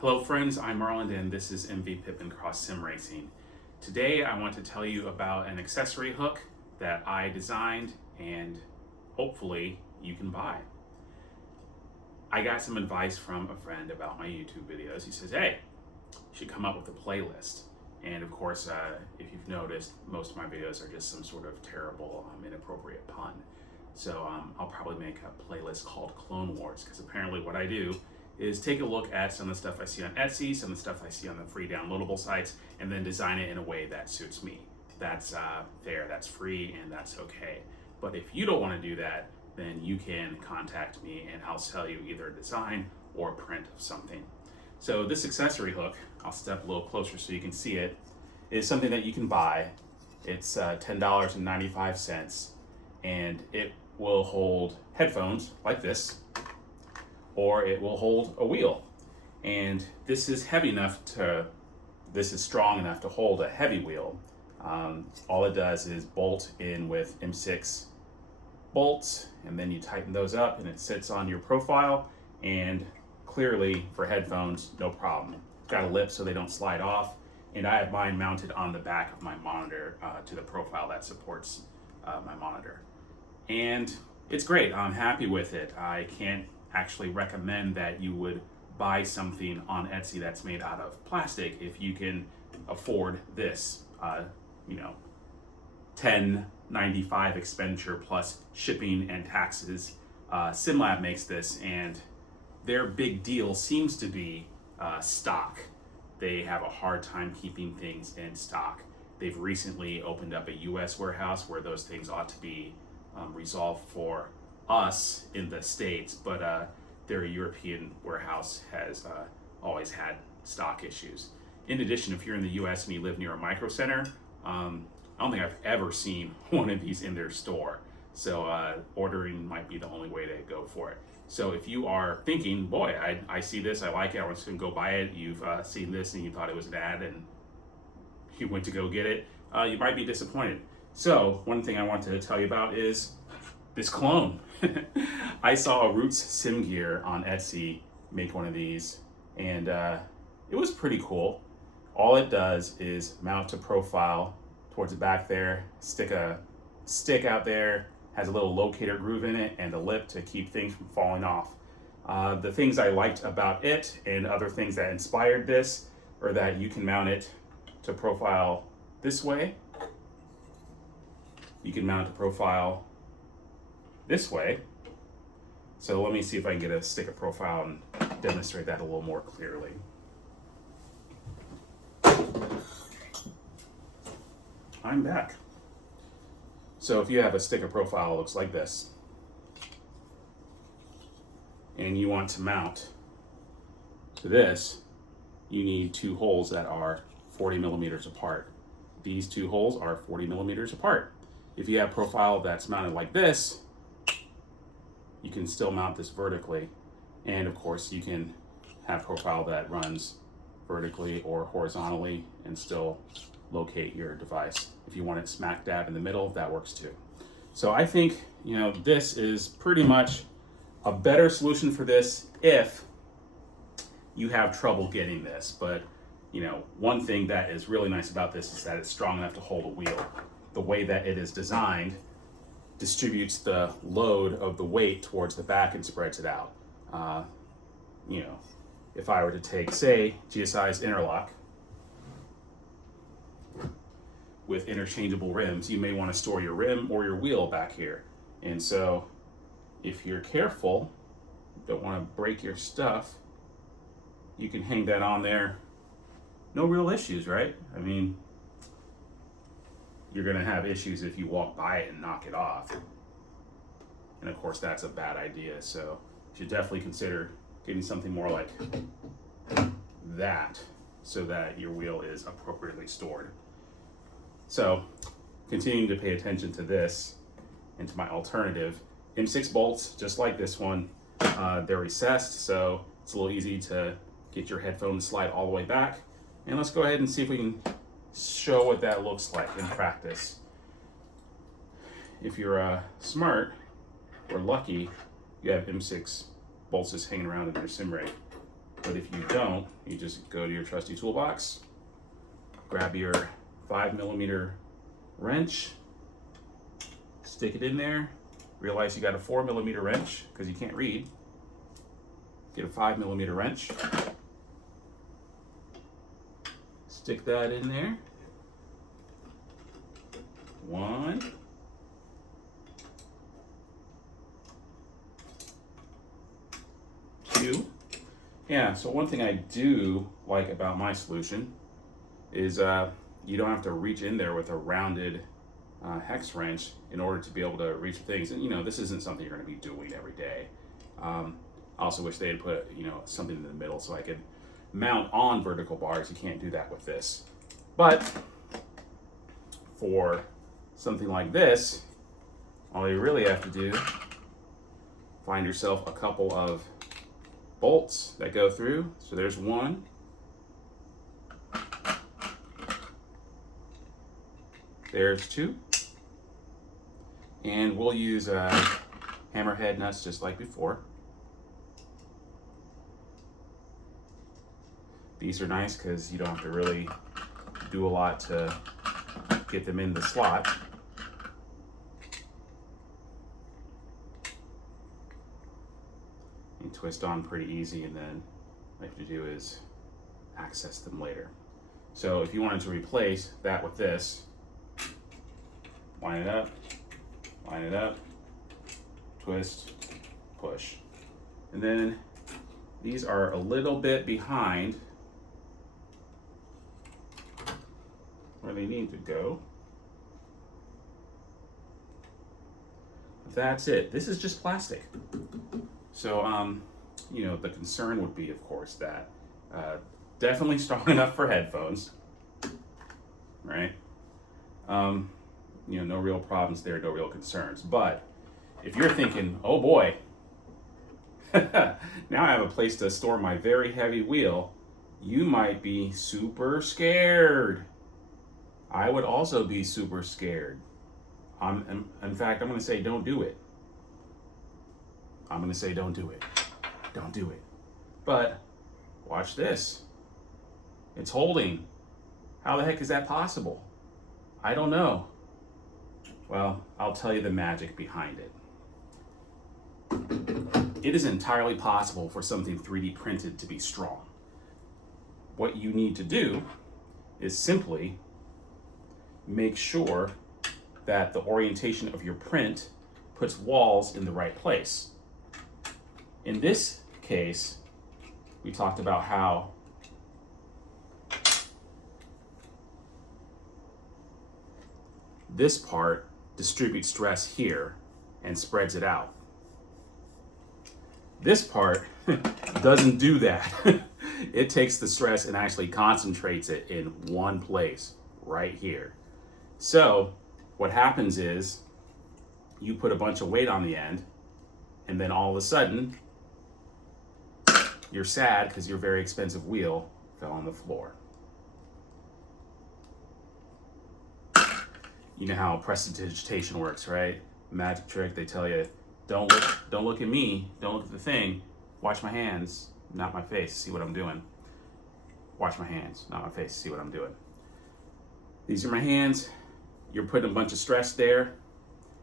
Hello friends, I'm Marlon and this is MV Pippin Cross Sim Racing. Today I want to tell you about an accessory hook that I designed and hopefully you can buy. I got some advice from a friend about my YouTube videos. He says, hey, you should come up with a playlist. And of course, if you've noticed, most of my videos are just some sort of terrible, inappropriate pun. So I'll probably make a playlist called Clone Wars, because apparently what I do is take a look at some of the stuff I see on Etsy, some of the stuff I see on the free downloadable sites, and then design it in a way that suits me. That's fair, that's free, and that's okay. But if you don't want to do that, then you can contact me and I'll sell you either a design or a print of something. So this accessory hook, I'll step a little closer so you can see it, is something that you can buy. It's $10.95, and it will hold headphones like this, or it will hold a wheel. And this is strong enough to hold a heavy wheel. All it does is bolt in with M6 bolts, and then you tighten those up and it sits on your profile, and clearly for headphones, no problem. It's got a lip so they don't slide off, and I have mine mounted on the back of my monitor to the profile that supports my monitor. And it's great, I'm happy with it. I can't actually recommend that you would buy something on Etsy that's made out of plastic if you can afford this, $10.95 expenditure plus shipping and taxes. SimLab makes this, and their big deal seems to be stock. They have a hard time keeping things in stock. They've recently opened up a US warehouse where those things ought to be resolved for us in the States, but their European warehouse has always had stock issues. In addition, if you're in the US and you live near a micro center, I don't think I've ever seen one of these in their store. So ordering might be the only way to go for it. So if you are thinking, boy, I see this, I like it, I want to go buy it, you've seen this and you thought it was an ad and you went to go get it, you might be disappointed. So one thing I wanted to tell you about is this clone. I saw a Roots Sim Gear on Etsy make one of these, and it was pretty cool. All it does is mount to profile towards the back there, stick a stick out there, has a little locator groove in it, and a lip to keep things from falling off. The things I liked about it and other things that inspired this are that you can mount it to profile this way. You can mount to profile this way. So let me see if I can get a stick of profile and demonstrate that a little more clearly. I'm back. So if you have a stick of profile, it looks like this, and you want to mount to this, you need two holes that are 40 millimeters apart. These two holes are 40 millimeters apart. If you have profile that's mounted like this, you can still mount this vertically, and of course you can have profile that runs vertically or horizontally and still locate your device. If you want it smack dab in the middle, that works too. So I think this is pretty much a better solution for this if you have trouble getting this. But one thing that is really nice about this is that it's strong enough to hold a wheel. The way that it is designed distributes the load of the weight towards the back and spreads it out. If I were to take, say, GSI's interlock with interchangeable rims, you may want to store your rim or your wheel back here. And so if you're careful, don't want to break your stuff, you can hang that on there. No real issues, right? I mean, you're gonna have issues if you walk by it and knock it off. And of course that's a bad idea, so you should definitely consider getting something more like that so that your wheel is appropriately stored. So continuing to pay attention to this and to my alternative, M6 bolts, just like this one, they're recessed, so it's a little easy to get your headphone to slide all the way back. And let's go ahead and see if we can show what that looks like in practice. If you're smart or lucky, you have M6 bolts just hanging around in your sim rig. But if you don't, you just go to your trusty toolbox, grab your 5mm wrench, stick it in there, realize you got a 4mm wrench because you can't read. Get a 5mm wrench, stick that in there. 1, 2. Yeah, so one thing I do like about my solution is you don't have to reach in there with a rounded hex wrench in order to be able to reach things. And this isn't something you're going to be doing every day. I also wish they had put something in the middle so I could mount on vertical bars. You can't do that with this. But for something like this, all you really have to do, find yourself a couple of bolts that go through. So there's 1. There's 2. And we'll use hammerhead nuts just like before. These are nice because you don't have to really do a lot to get them in the slot. And twist on pretty easy, and then what you have to do is access them later. So if you wanted to replace that with this, line it up, twist, push. And then these are a little bit behind where they need to go. That's it. This is just plastic. So, the concern would be, of course, that definitely strong enough for headphones, right? No real problems there, no real concerns. But if you're thinking, oh boy, now I have a place to store my very heavy wheel, you might be super scared. I would also be super scared. In fact, I'm going to say don't do it. I'm going to say don't do it. Don't do it. But watch this. It's holding. How the heck is that possible? I don't know. Well, I'll tell you the magic behind it. It is entirely possible for something 3D printed to be strong. What you need to do is simply make sure that the orientation of your print puts walls in the right place. In this case, we talked about how this part distributes stress here and spreads it out. This part doesn't do that. It takes the stress and actually concentrates it in one place, right here. So what happens is you put a bunch of weight on the end, and then all of a sudden, you're sad because your very expensive wheel fell on the floor. You know how prestidigitation works, right? Magic trick, they tell you, don't look at me, don't look at the thing, watch my hands, not my face, see what I'm doing. Watch my hands, not my face, see what I'm doing. These are my hands, you're putting a bunch of stress there.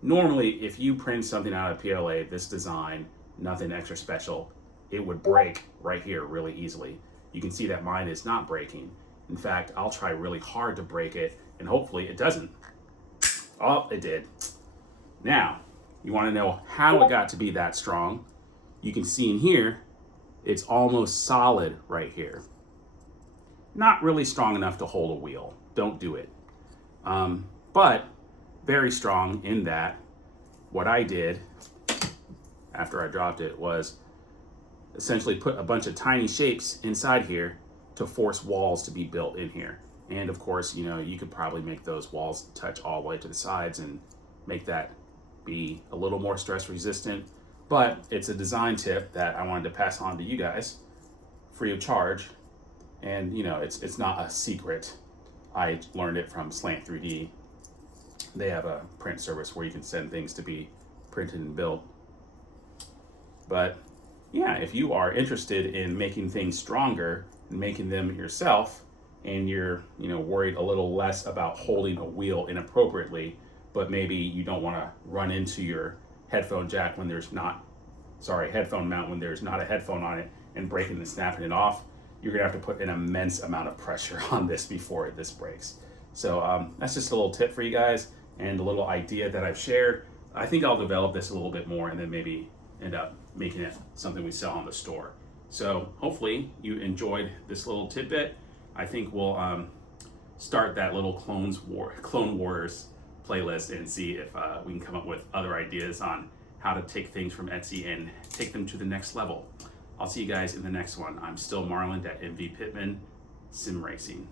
Normally, if you print something out of PLA, this design, nothing extra special, it would break right here really easily. You can see that mine is not breaking. In fact, I'll try really hard to break it, and hopefully it doesn't. Oh, it did. Now, you want to know how it got to be that strong. You can see in here, it's almost solid right here. Not really strong enough to hold a wheel. Don't do it. But very strong in that what I did after I dropped it was essentially put a bunch of tiny shapes inside here to force walls to be built in here. And of course, you could probably make those walls touch all the way to the sides and make that be a little more stress resistant. But it's a design tip that I wanted to pass on to you guys free of charge. And it's not a secret. I learned it from Slant 3D. They have a print service where you can send things to be printed and built. But yeah, if you are interested in making things stronger and making them yourself, and you're worried a little less about holding a wheel inappropriately, but maybe you don't want to run into your headphone jack when there's not, sorry, headphone mount when there's not a headphone on it and breaking and snapping it off, you're gonna have to put an immense amount of pressure on this before this breaks. So that's just a little tip for you guys and a little idea that I've shared. I think I'll develop this a little bit more and then maybe end up making it something we sell in the store. So hopefully you enjoyed this little tidbit. I think we'll start that little Clone Wars playlist and see if we can come up with other ideas on how to take things from Etsy and take them to the next level. I'll see you guys in the next one. I'm still Marlon at MV Pittman Sim Racing.